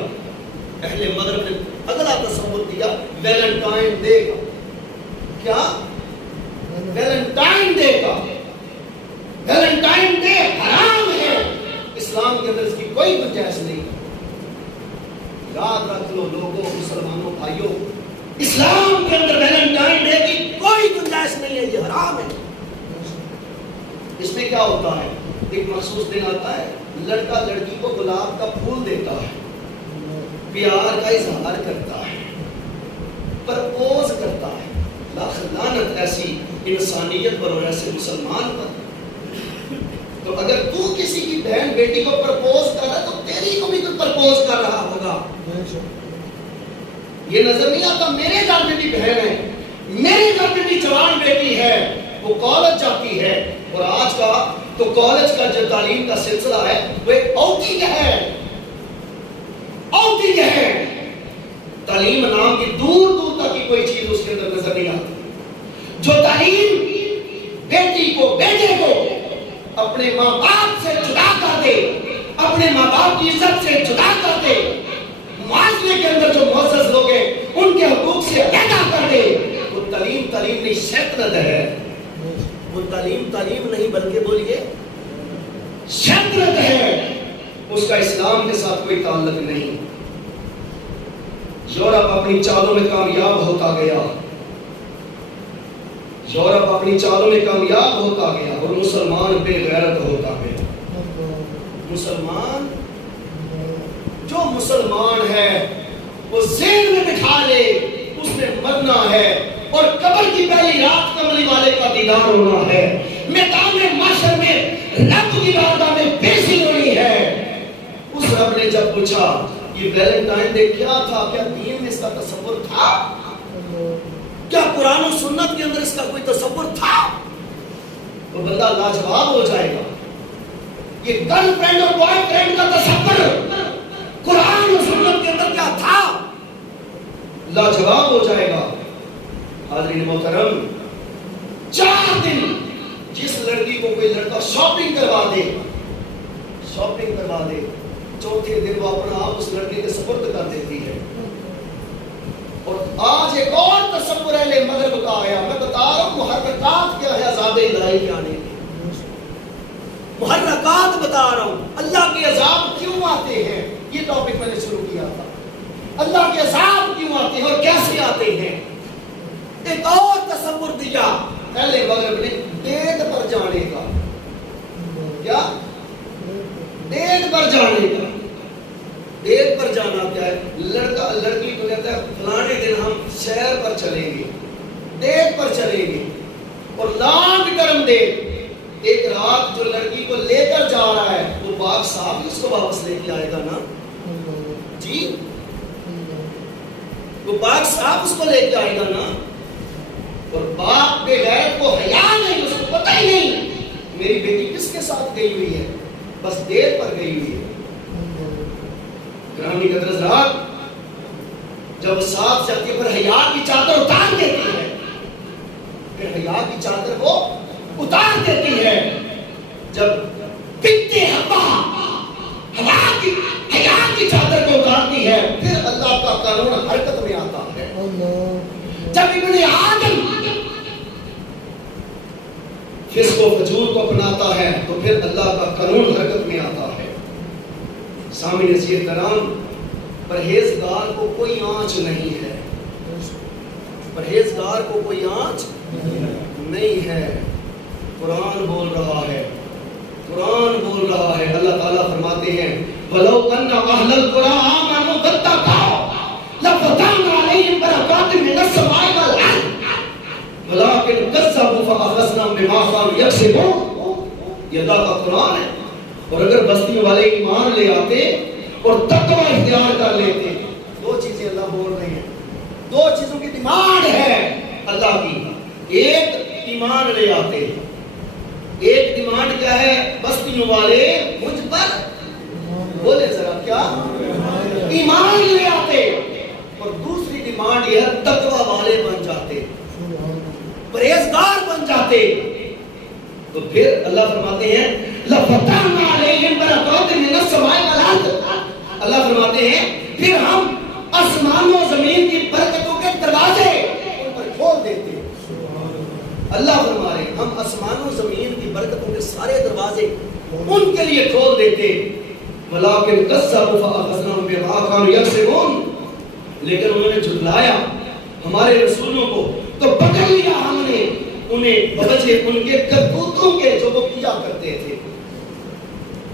اہل مغرب نے اگلا تصور دیا ویلنٹائن ڈے کا. کیا؟ ویلنٹائن ڈے کا. ویلنٹائن ڈے حرام ہے، اسلام کے اندر اس کی کوئی گنجائش نہیں. یاد رکھ لو لوگوں، مسلمانوں بھائیوں، اسلام کے اندر ویلنٹائن ڈے کی کوئی گنجائش نہیں ہے، یہ حرام ہے. اس میں کیا ہوتا ہے؟ ایک مخصوص دن آتا ہے، لڑکا لڑکی کو گلاب کا پھول دیتا ہے، پیار کا اظہار کرتا ہے، پرپوز کرتا ہے. لاکھ لعنت ایسی انسانیت پر اور ایسے مسلمان پر. تو اگر تو کسی کی بہن بیٹی کو پرپوز کر رہا ہے تو تیری کو بھی تو پرپوز کر رہا ہوگا. یہ نظر نہیں آتا میرے گھر میں بھی بہن ہے، میرے گھر میں بھی جوان بیٹی ہے، وہ کالج جاتی ہے. اور آج کا تو کالج کا جو تعلیم کا سلسلہ ہے وہ ایک آؤٹنگ ہے. آؤٹنگ ہے. تعلیم نام کی دور دور تک کی کوئی چیز اس کے اندر نظر نہیں آتی. جو تعلیم بیٹی کو بیٹے کو اپنے ماں باپ سے جدا کر دے، اپنے ماں باپ کی عزت سے جدا کر دے، معاشرے کے اندر جو معزز لوگ ہیں ان کے حقوق سے علیحدہ کر دے، وہ تعلیم نہیں شیطنت ہے. وہ تعلیم نہیں بلکہ بولیے شیطنت ہے. اس کا اسلام کے ساتھ کوئی تعلق نہیں. یورپ اپنی چالوں میں کامیاب ہوتا گیا، یورپ اپنی چالوں میں کامیاب ہوتا گیا اور مسلمان بے غیرت ہوتا گیا. مسلمان جو مسلمان ہے وہ ذہن میں بٹھا لے اس نے مرنا ہے اور قبر کی پہلی رات کملی والے کا دیدار ہونا ہے. میدان محشر میں رب کی بارگاہ میں پیشی ہونی ہے. اس رب نے جب پوچھا یہ ویلنٹائن ڈے کیا تھا، کیا دین میں اس کا تصور تھا، کیا قرآن و سنت کے اندر اس کا کوئی تصور تھا، تو بندہ لاجواب ہو جائے گا. یہ گرل فرینڈ اور بوائے فرینڈ کا تصور قرآن و سنت کے اندر کیا تھا، لاجواب ہو جائے گا. حاضرین محترم، 4 دن جس لڑکی کو کوئی لڑکا شاپنگ کروا دے، چوتھے دن وہ اپنا آپ اس لڑکے کے سپرد کر دیتی ہے. اور آج ایک اور تصور اہل مغرب کا آیا. میں بتا رہا ہوں محرکات کیا ہے عذاب الہی کے آنے کے. محرکات بتا رہا ہوں اللہ کے عذاب کیوں آتے ہیں. یہ ٹاپک میں نے شروع کیا تھا. اللہ کے عذاب کیوں آتے ہیں اور کیسے آتے ہیں. ایک اور تصور دیا اہل مغرب نے ڈیٹ پر جانے کا. کیا؟ ڈیٹ پر جانے کا. ڈیٹ پر جانا کیا ہے؟ لڑکا لڑکی کو کہتا ہے فلانے دن ہم شہر پر چلیں گے، ڈیٹ پر چلیں گے. اور لانگ ٹرم ڈیٹ، ایک رات جو لڑکی کو لے کر جا رہا ہے وہ باغ صاحب اس کو واپس لے کے آئے گا نا جی. وہ باغ صاحب اس کو لے کے آئے گا نا. اور باپ بے غیرت کو حیا نہیں، اس کو پتہ ہی نہیں میری بیٹی کس کے ساتھ گئی ہوئی ہے، بس ڈیٹ پر گئی ہوئی ہے. گرامی قدر حضرات، جب ساتھ جاتی ہے پھر حیا کی چادر اتار دیتی ہے، پھر حیا کی چادر وہ اتار دیتی ہے. جب بنت حیا کی چادر کو اتارتی ہے پھر اللہ کا قانون حرکت میں آتا ہے. جب ابن آدم فسق و فجور کو اپناتا ہے تو پھر اللہ کا قانون حرکت میں آتا ہے. سامعین عزیز کرام، پرہیزگار کو کوئی آنچ نہیں ہے، پرہیزگار کو کوئی آنچ نہیں ہے. قرآن بول رہا ہے، قرآن بول رہا ہے. اللہ تعالیٰ فرماتے ہیں وَلَوْ أَنَّ أَهْلَ الْقُرَىٰ آمَنُوا وَاتَّقَوْا لَفَتَحْنَا عَلَيْهِمْ بَرَكَاتٍ مِّنَ السَّمَاءِ وَالْأَرْضِ وَلَٰكِنْ كَذَّبُوا فَأَخَذْنَاهُم بِمَا كَانُوا يَكْسِبُونَ. یہ اللہ کا قرآن ہے. اور اگر بستیوں والے ایمان لے آتے اور تقوی اختیار کر لیتے ہیں. دو چیزیں اللہ بول رہے ہیں, دو چیزوں کی ڈیمانڈ ہے اللہ کی. ایک ایمان لے آتے ہیں, ایک ڈیمانڈ کیا ہے؟ بستیوں والے مجھ پر بولے ذرا کیا؟ ایمان لے آتے. اور دوسری ڈیمانڈ یہ ہے تقوی والے بن جاتے, پرہیزگار بن جاتے. تو پھر اللہ فرماتے ہیں لَفَتَحْنَا عَلَيْهِمْ بَرَكَاتٍ مِنَ السَّمَاءِ وَالْأَرْضِ. اللہ فرماتے ہیں پھر ہم آسمان و زمین کی برکتوں کے دروازے ان پر کھول دیتے ہیں. اللہ فرما رہے ہیں ہم آسمان و زمین کی برکتوں کے سارے دروازے ان کے لیے کھول دیتے. وَلَٰكِنْ كَذَّبُوا فَأَخَذْنَاهُم بِمَا كَانُوا يَكْسِبُونَ. لیکن انہوں نے جھٹلایا ہمارے رسولوں کو تو پکڑ لیا ہم نے انہیں بوجہ ان کے کرتوتوں کے جو وہ کیا کرتے تھے.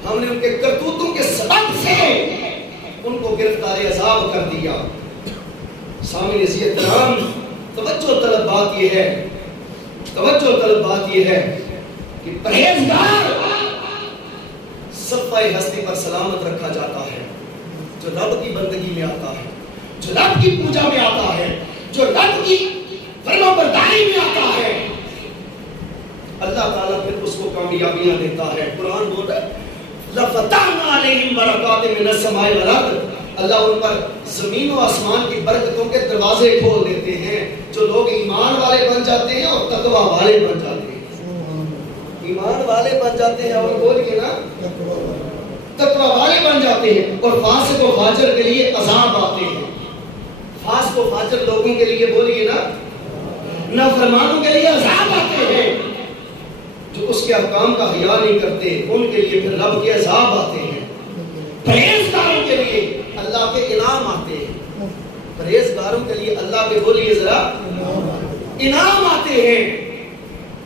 ہم نے ان کے کرتوتوں کے سبب سے ان کو گرفتار عذاب کر دیا. سامعین عزیز کرام, توجہ طلب بات یہ ہے, توجہ طلب بات یہ ہے کہ پرہیزگار صفحہ ہستی پر سلامت رکھا جاتا ہے جو رب کی بندگی میں آتا ہے, جو رب کی پوجا میں آتا ہے, جو رب کی فرما برداری میں آتا ہے. اللہ تعالیٰ پھر اس کو کامیابیاں دیتا ہے. قرآن بول رہا ہے لَفَتَحْنَا عَلَيْهِمْ بَرَكَاتٍ مِنَ السَّمَاءِ وَالْأَرْضِ. اللہ ان پر زمین و آسمان کی برکتوں کے دروازے کھول دیتے ہیں. جو لوگ ایمان والے بن جاتے ہیں اور تقوی والے بن جاتے ہیں. ایمان والے بن جاتے ہیں اور بول کے نا تقوی والے بن جاتے ہیں. اور فاسق و فاجر کے لیے عذاب آتے ہیں. فاسق و فاجر لوگوں کے لیے بولیے نا نافرمانوں کے لیے عذاب آتے ہیں. جو اس کے احکام کا حیا نہیں کرتے ان کے لیے پھر رب کے عذاب آتے ہیں. پرہیزگاروں کے لیے اللہ کے انعام آتے ہیں. پرہیزگاروں کے لیے اللہ کے بولیے ذرا انعام آتے ہیں.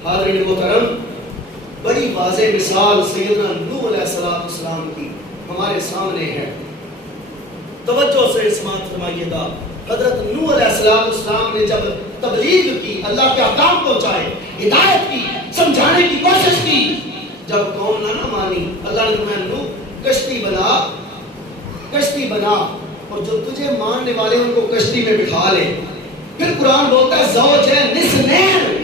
حاضرین محترم, بڑی واضح مثال سیدنا نوح علیہ السلام کی ہمارے سامنے ہے. توجہ سے سماعت فرمائیے گا. حضرت نوح علیہ السلام نے جب تبلیغ کی, اللہ کے احکام پہنچائے, ہدایت کی, سمجھانے کی کوشش کی, جب قوم نہ مانی, اللہ نے فرمایا نوح کشتی بنا, کشتی بنا, اور جو تجھے ماننے والے ان کو کشتی میں بٹھا لے. پھر قرآن بولتا ہے زوجین نسنین,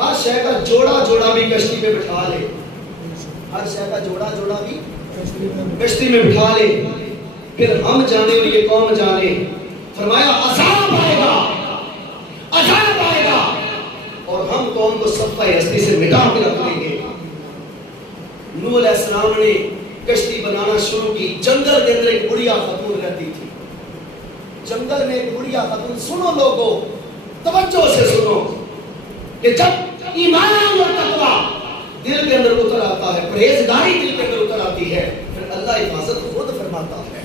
ہر شے کا جوڑا جوڑا بھی کشتی میں بٹھا لے, ہر شے کا جوڑا جوڑا بھی کشتی میں بٹھا لے. پھر ہم جانے اور یہ قوم جانے. فرمایا عذاب آئے گا, عذاب آئے گا, اور ہم قوم کو صفحہ ہستی سے مٹا کے رکھ دیں گے. نوح علیہ السلام نے کشتی بنانا شروع کی. جنگل کے اندر ایک بڑھیا خاتون رہتی تھی. جنگل میں ایک بڑھیا خاتون, سنو لوگو توجہ سے سنو, کہ جب ایمان اور تقوی دل کے اندر اتر آتا ہے, پرہیزگاری دل کے اندر اتر آتی ہے, پھر اللہ حفاظت خود فرماتا ہے.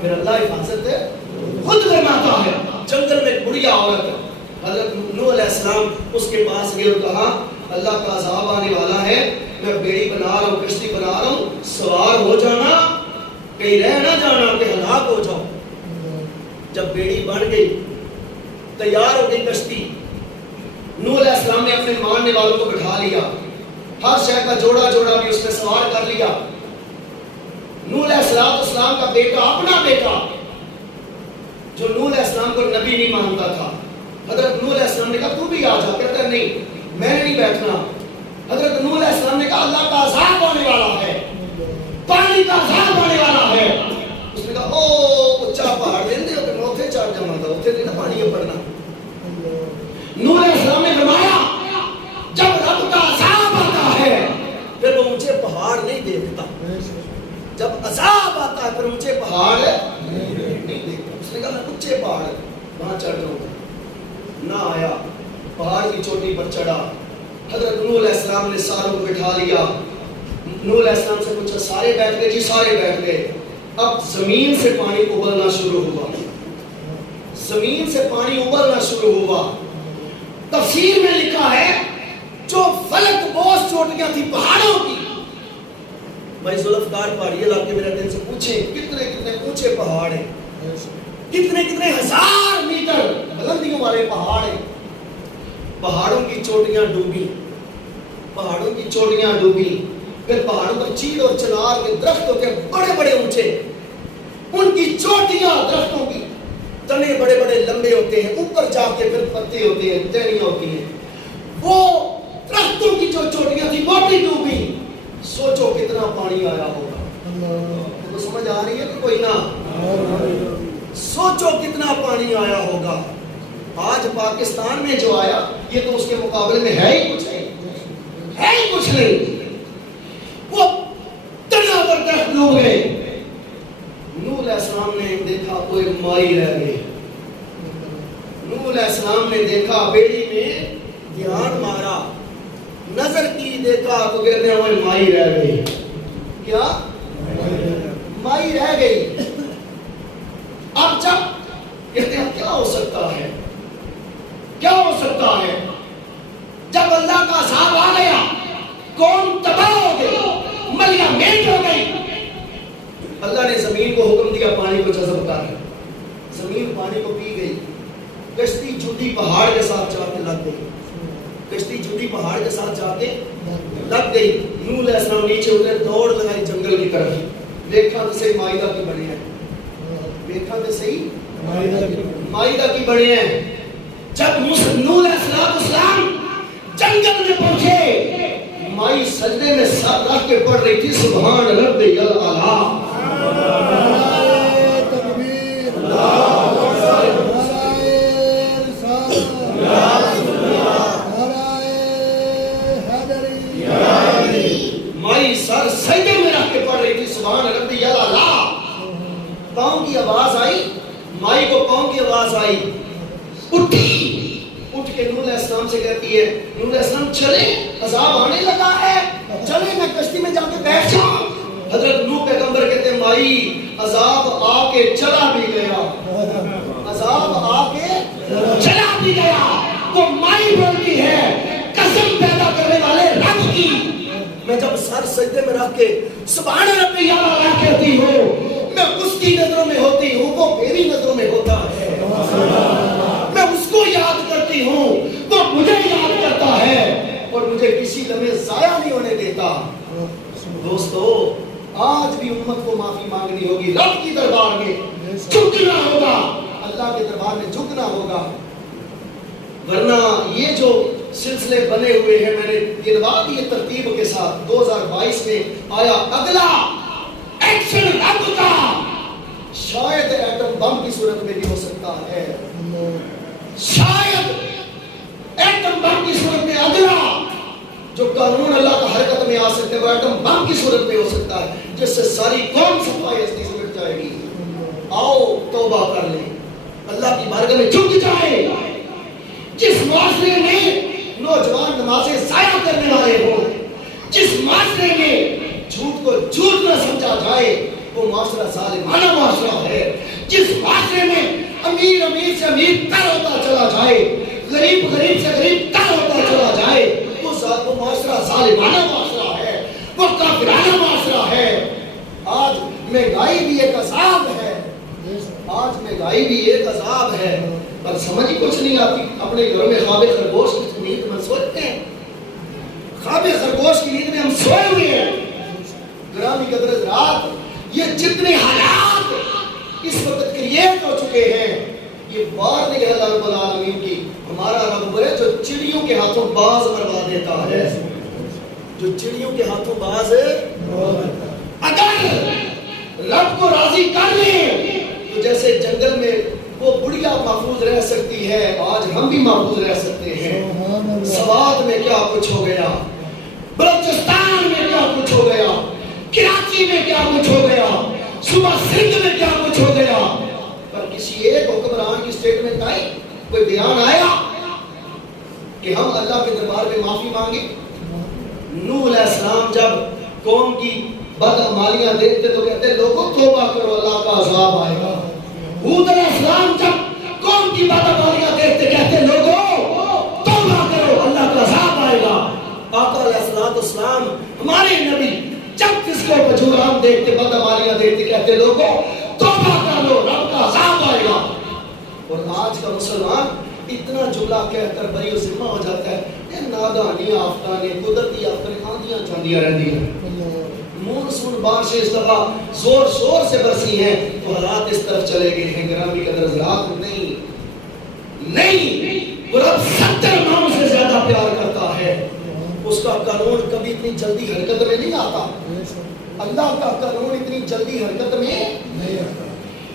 پھر اللہ حفاظت خود فرماتا ہے. جنگل میں ایک بڑھیا عورت, حضرت نوح علیہ السلام اس کے پاس گئے اور کہا اللہ کا عذاب آنے والا ہے, میں بیڑی بنا رہا ہوں, کشتی بنا رہا ہوں, سوار ہو جانا, کہیں رہ نہ جانا کہ ہلاک ہو جاؤ. جب بیڑی بن گئی, تیار ہو گئی کشتی, نوح علیہ السلام نے اپنے ماننے والوں کو بٹھا لیا, ہر شے کا جوڑا جوڑا بھی اس میں سوار کر لیا. نوح علیہ السلام کا بیٹا, اپنا بیٹا, جو نوح علیہ السلام کو نبی نہیں مانتا تھا, حضرت نوح علیہ السلام نے کہا تو بھی آ جا. کہتا ہے نہیں میں نے نہیں بیٹھنا. حضرت نوح علیہ السلام نے کہا اللہ کا عذاب آنے والا ہے, پانی کا عذاب آنے والا ہے. اس نے کہا او اچھا پہاڑ دیندے ہو کہ میں اتنے چڑھ جاؤں گا, اتنے نہیں پانی پڑنا. نوح علیہ السلام نے فرمایا جب رب کا عذاب آتا ہے پھر وہ اونچے پہاڑ نہیں دیکھتا. جب عذاب آتا ہے پھر اونچے پہاڑ نہیں دیکھتا. اس نے کہا میں اونچے پہاڑ وہاں چڑھ جاؤں گا. نہ آیا, پہاڑ کی چوٹی پر چڑھا. حضرت نوح علیہ السلام نے ساروں کو بٹھا لیا. نوح علیہ السلام سے پوچھا, سارے بیٹھ گئے؟ جی سارے بیٹھ گئے. اب زمین سے پانی ابلنا شروع ہوا, زمین سے پانی ابلنا شروع ہوا. تفسیر میں لکھا ہے جو فلک بوس چوٹیاں تھی پہاڑوں کی, بھائی ذوالفقار پہاڑی علاقے میں رہتے ہیں, ان سے پوچھیں کتنے کتنے اونچے پہاڑ ہیں, کتنے کتنے ہزار میٹر بلندیوں والے پہاڑ ہیں. پہاڑوں کی چوٹیاں ڈوبی, پہاڑوں کی چوٹیاں ڈوبی. پھر پہاڑوں پر چیڑ اور چنار کے درخت ہوتے ہیں بڑے بڑے اونچے, ان کی چوٹیاں درختوں کی تنے بڑے بڑے لمبے ہوتے ہیں, اوپر جا کے پھر پتے ہوتے ہیں, ٹہنیاں ہوتی ہیں. وہ درختوں کی جو چوٹیاں تھی وہ بھی ڈوبی. سوچو کتنا پانی آیا ہوگا. تو سمجھ آ رہی ہے کہ کوئی نہ؟ سوچو کتنا پانی آیا ہوگا. آج پاکستان میں جو آیا یہ تو اس کے مقابلے میں ہے ہی کچھ نہیں, ہے ہی کچھ نہیں. وہ تنا پر درخت ڈوب گئے. نوح علیہ السلام نے دیکھا کوئی مائی رہ گئی. نوح علیہ السلام نے دیکھا بیڑی میں دھیان مارا, نظر کی, دیکھا تو کہتے ہیں وہ مائی رہ گئی. کیا مائی رہ گئی. اب جب کہتے ہیں کیا ہو سکتا ہے, کیا ہو سکتا ہے؟ جب اللہ کا عذاب آ گیا, قوم تباہ ہو گئی, ملیا میٹ ہو گئی. اللہ نے زمین کو حکم دیا پانی کو جذب کر. زمین پانی کو پی گئی. کشتی جدی پہاڑ کے ساتھ جا کے لگ گئی. کشتی جدی پہاڑ کے ساتھ جا کے لگ گئی. نوح علیہ السلام نیچے اترے, دوڑ لگائی جنگل کی طرف. دیکھا تو صحیح مائدہ کی بڑے ہیں, دیکھا تو صحیح مائدہ کی بڑے ہیں. جب نوح علیہ السلام جنگل میں پہنچے, مائی سجدے میں سر رکھ کے پڑھ رہی تھی سبحان ربی الاعلی. نعرہ تکبیر, نعرہ رسالت, نعرہ حیدری. مائی سر سجدے میں رکھ کے پڑھ رہی تھی سبحان ربی الاعلی. پاؤں کی آواز آئی, مائی کو پاؤں کی آواز آئی, اٹھی. اٹھ کے نوح علیہ السلام سے کہتی ہے, نوح علیہ السلام چلے, عذاب آنے لگا ہے, چلے میں کشتی میں جا کے بیٹھ جاؤں. حضرت نوح پیغمبر کہتے ہیں مائی عذاب آ کے چلا بھی گیا, عذاب آ کے چلا بھی گیا. تو مائی بولتی ہے قسم پیدا کرنے والے رب کی, میں جب سر سجدے میں رکھ کے سبحان ربی الاعلی کہتی ہوں, میں اس کی نظروں میں ہوتی ہوں, وہ میری نظروں میں ہوتا ہے. میں اس کو یاد کرتی ہوں, وہ مجھے یاد کرتا ہے, اور مجھے کسی لمحے ضائع نہیں ہونے دیتا. دوستو آج بھی امت کو معافی مانگنی ہوگی, رب کی دربار میں جھکنا ہوگا, اللہ کے دربار میں جھکنا ہوگا. ورنہ یہ جو سلسلے بنے ہوئے ہیں, میں نے دلوا دیے ترتیب کے ساتھ. 2022 میں آیا اگلا ایکشن رب کا, شاید ایٹم بم کی صورت میں بھی ہو سکتا ہے, شاید ایٹم بم کی صورت میں اگلا جو قانون اللہ کا حرکت میں آ سکتے ہیں وہ ایٹم بم کی صورت میں ہو سکتا ہے, جس سے ساری قوم صفائی ہستی سے مٹ جائے گی. آؤ توبہ کر لیں, اللہ کی بارگاہ میں جھک جائیں. جس معاشرے میں نوجوان نمازیں ضائع کرنے والے ہوں, جس معاشرے میں جھوٹ کو جھوٹ نہ سمجھا جائے, وہ معاشرہ ظالمانہ معاشرہ ہے. جس معاشرے میں امیر امیر سے امیر تر ہوتا چلا جائے, غریب غریب سے غریب تر ہوتا چلا جائے, وہ معاشرہ ظالمانہ معاشرہ ہے, وہ کافرانہ معاشرہ ہے. آج مہنگائی بھی ایک عذاب ہے, آج مہنگائی بھی ایک عذاب ہے, پر سمجھ ہی کچھ نہیں آتی. اپنے گھروں میں خواب خرگوش کی نیند میں سوچتے ہیں, خواب خرگوش کی نیند میں ہم سوئے ہوئے ہیں. گرامی قدر حضرات, یہ جتنے حالات اس وقت کریٹ ہو چکے ہیں, یہ وارننگ ہے اللہ رب العالمین کی. ہمارا رب ہے جو چڑیوں کے ہاتھوں باز مروا دیتا ہے, جو چڑیوں کے ہاتھوں باز. اگر رب کو راضی کر لیں تو جیسے جنگل میں وہ بڑھیا محفوظ رہ سکتی ہے, آج ہم بھی محفوظ رہ سکتے ہیں. سوات میں کیا کچھ ہو گیا, بلوچستان میں کیا کچھ ہو گیا, کراچی میں کیا کچھ ہو گیا, صوبہ سندھ میں کیا کچھ ہو گیا, پر کسی ایک حکمران کی سٹیٹمنٹ آئی, کوئی بیان آیا کہ ہم اللہ کے دربار میں معافی مانگیں. نوح علیہ السلام جب قوم کی بدعمالیاں دیکھتے تو کہتے لوگوں توبہ کرو, اللہ کا عذاب آئے گا. ہود علیہ السلام جب قوم کی بدعمالیاں دیکھتے کہتے لوگوں توبہ کرو, اللہ کا عذاب آئے گا. آقا علیہ السلام ہمارے نبی جب کس کو بجوران دیکھتے, بدعمالیاں دیکھتے کہتے لوگوں توبہ کر لو, رب کا عذاب آئے گا. اور آج کا مسلمان اتنا جملہ کہہ کر بری و ذمہ ہو جاتا ہے, یہ نادانیاں آفتانیں قدرتی آفتانیں آندیاں چاندیاں رہتی ہیں. مونسون بارشیں اس دفعہ زور شور سے برسی ہیں تو حالات اس طرف چلے گئے ہیں. گرامی قدر حضرات، نہیں، وہ رب 70 ماہوں سے زیادہ پیار کرتا ہے. اس کا قانون کبھی اتنی جلدی حرکت میں نہیں آتا. اللہ کا قانون اتنی جلدی حرکت میں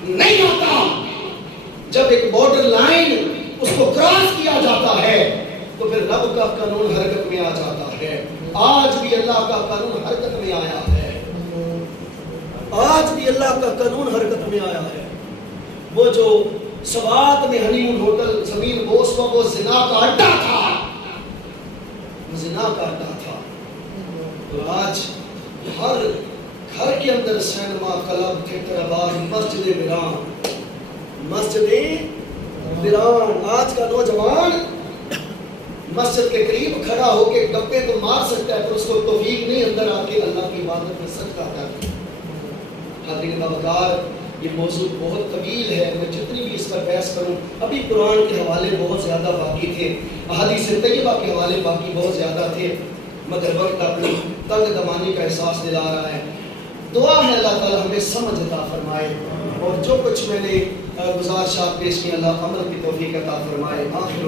نہیں آتا. جب ایک بارڈر لائن اس کو کراس کیا جاتا ہے تو پھر رب کا قانون حرکت میں آ جاتا ہے. آج بھی اللہ کا قانون حرکت میں آیا ہے. آج بھی اللہ کا قانون حرکت میں آیا ہے. وہ جو سوات میں ہنی مون ہوٹل زمین بوس وہ زنا کا اڈا تھا، زنا کا اڈا تھا. اور آج ہر گھر کے اندر سینما، کلب، تھیٹر آباد، مسجد ویران. آج کا نوجوان مسجد کے قریب کھڑا ہو کے گپے تو مار سکتا ہے پر اس کو توفیق نہیں اندر آ کے اللہ کی عبادت میں سجدہ کرتا. حاضرین باوقار، یہ موضوع بہت طویل ہے. میں جتنی بھی اس پر بحث کروں، ابھی قرآن کے حوالے بہت زیادہ باقی تھے، احادیث طیبہ کے حوالے باقی بہت زیادہ تھے، مگر وقت اپنی تنگ دمانی کا احساس دلا رہا ہے. دعا ہے اللہ تعالی ہمیں سمجھ عطا فرمائے اور جو کچھ میں نے گزارشات پیش کی اللہ عمل کی توفیق عطا فرمائے. آخر